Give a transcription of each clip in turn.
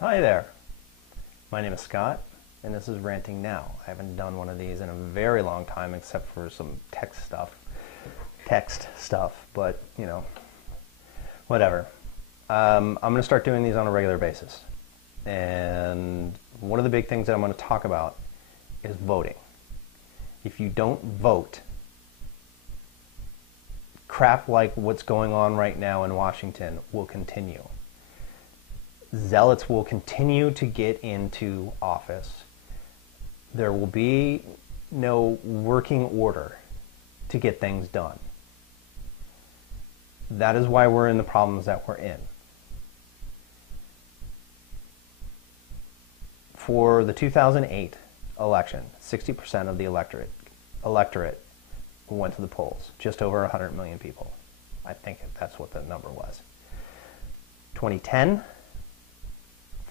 Hi there, my name is Scott, and this is Ranting Now. I haven't done one of these in a very long time except for some text stuff, but you know, whatever. I'm going to start doing these on a regular basis. And one of the big things that I'm going to talk about is voting. If you don't vote, crap like what's going on right now in Washington will continue. Zealots will continue to get into office. There will be no working order to get things done. That is why we're in the problems that we're in. For the 2008 election, 60% of the electorate went to the polls, just over 100 million people. I think that's what the number was. 2010,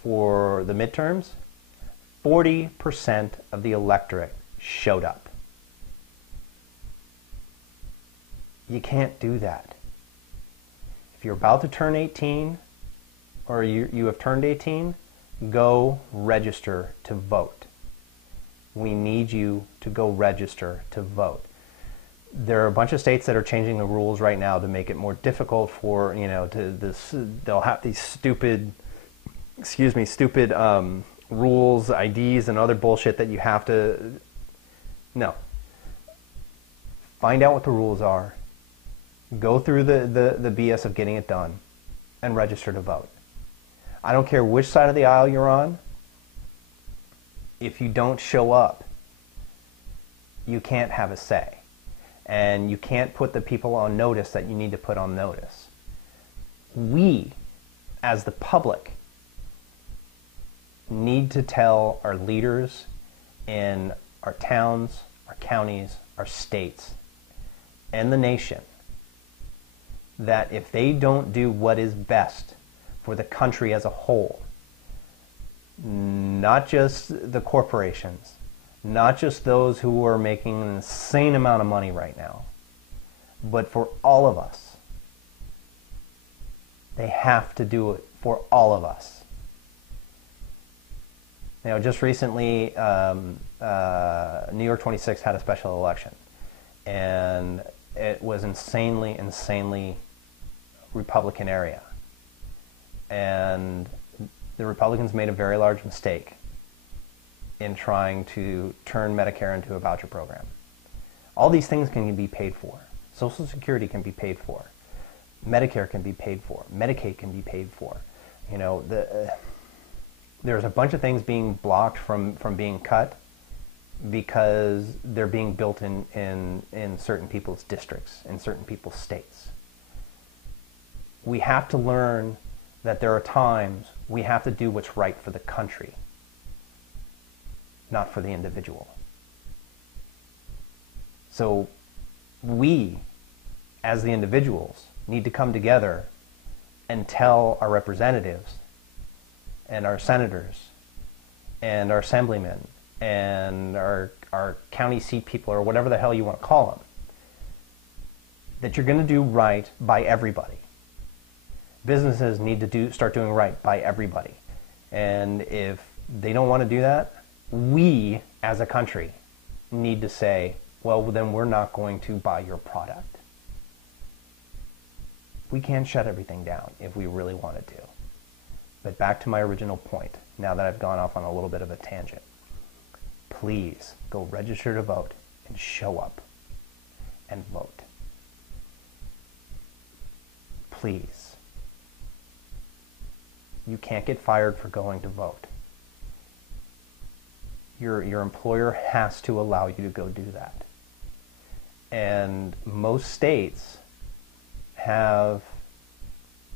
for the midterms, 40% of the electorate showed up. You can't do that. If you're about to turn 18, or you have turned 18, go register to vote. We need you to go register to vote. There are a bunch of states that are changing the rules right now to make it more difficult for, they'll have these stupid rules, IDs, and other bullshit that you have to, no. Find out what the rules are, go through the BS of getting it done, and register to vote. I don't care which side of the aisle you're on. If you don't show up, you can't have a say. And you can't put the people on notice that you need to put on notice. We, as the public, need to tell our leaders in our towns, our counties, our states, and the nation that if they don't do what is best for the country as a whole, not just the corporations, not just those who are making an insane amount of money right now, but for all of us. They have to do it for all of us. You know, just recently, New York 26 had a special election, and it was insanely Republican area. And the Republicans made a very large mistake in trying to turn Medicare into a voucher program. All these things can be paid for. Social Security can be paid for. Medicare can be paid for. Medicaid can be paid for. You know, there's a bunch of things being blocked from being cut because they're being built in certain people's districts, in certain people's states. We have to learn that there are times we have to do what's right for the country, not for the individual. So we, as the individuals, need to come together and tell our representatives and our senators and our assemblymen and our county seat people, or whatever the hell you want to call them, that you're going to do right by everybody. Businesses need to start doing right by everybody. And if they don't want to do that, we as a country need to say, well, then we're not going to buy your product. We can't shut everything down if we really wanted to. But back to my original point, now that I've gone off on a little bit of a tangent. Please go register to vote and show up and vote. Please. You can't get fired for going to vote. Your employer has to allow you to go do that. And most states have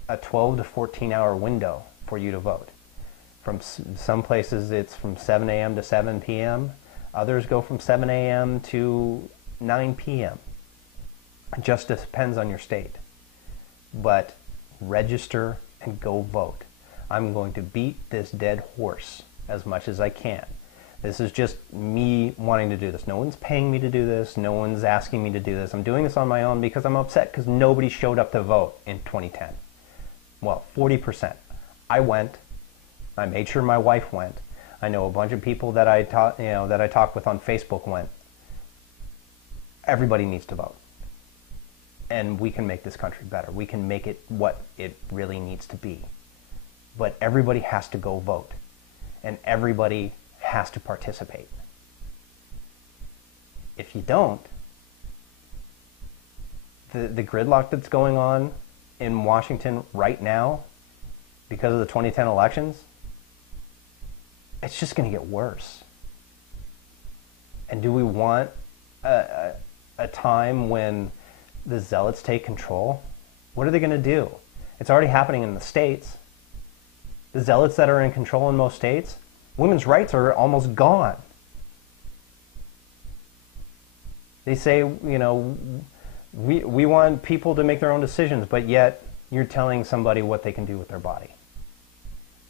a 12 to 14 hour window for you to vote. From some places it's from 7 a.m. to 7 p.m. Others go from 7 a.m. to 9 p.m. It just depends on your state. But register and go vote. I'm going to beat this dead horse as much as I can. This is just me wanting to do this. No one's paying me to do this. No one's asking me to do this. I'm doing this on my own because I'm upset because nobody showed up to vote in 2010. Well, 40%. I went. I made sure my wife went. I know a bunch of people that I talk with on Facebook went. Everybody needs to vote. And we can make this country better. We can make it what it really needs to be. But everybody has to go vote. And everybody has to participate. If you don't, the gridlock that's going on in Washington right now because of the 2010 elections, it's just going to get worse. And do we want a time when the zealots take control? What are they going to do? It's already happening in the states. The zealots that are in control in most states, women's rights are almost gone. They say, you know, we want people to make their own decisions, but yet you're telling somebody what they can do with their body.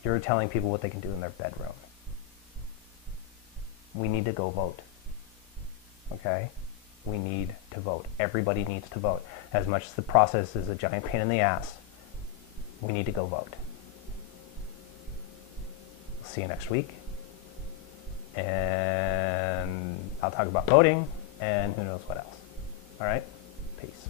You're telling people what they can do in their bedroom. We need to go vote. Okay? We need to vote. Everybody needs to vote. As much as the process is a giant pain in the ass, we need to go vote. See you next week. And I'll talk about voting and who knows what else. All right? Peace.